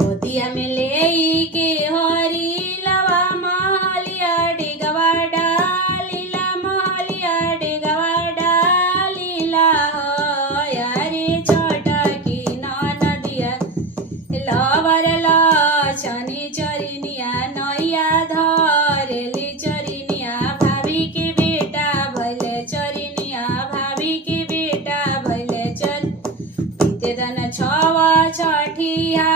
गोदिया में ले के हरी लवा महलिया डिगवा डालीला महलिया डिगवा डालीला हो यारे छोटा की नदिया लवर लछनी चरिनिया नैया धरेली चरिनिया भाभी के बेटा भैले चरिनिया भाभी के बेटा भैले चर बीते दिन छवा छठिया